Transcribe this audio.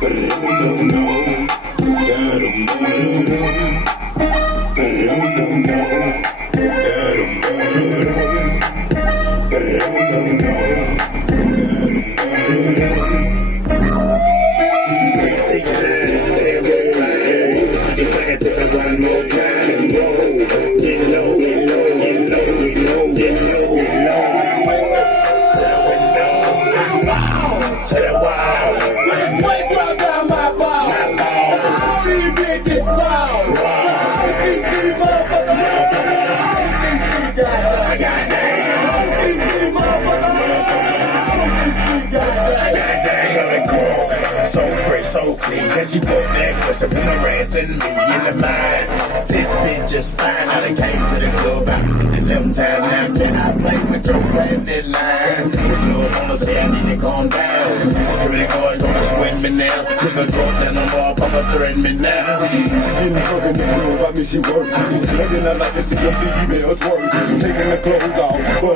but I don't know. I don't know. I don't know. But I don't know. 369, damn right. Just like I took it one more time and roll. Get low, get low, get low, get low, get low, get low. To the wall. Just wait till I got my ball. My ball. All these bitches wild. These motherfuckers. So fresh, so clean, cause you put that question in the rest and me in the mind. This bitch just fine, I done came to the club, I did 11 times now. Can I play with your branded line? The club on the stand, need to calm down. Security guard gonna sweat me now. Nigga drunk down the mall, Papa threaten me now. She get me drunk in the club, I mean she working. Looking I like to see your females working. Taking the clothes off.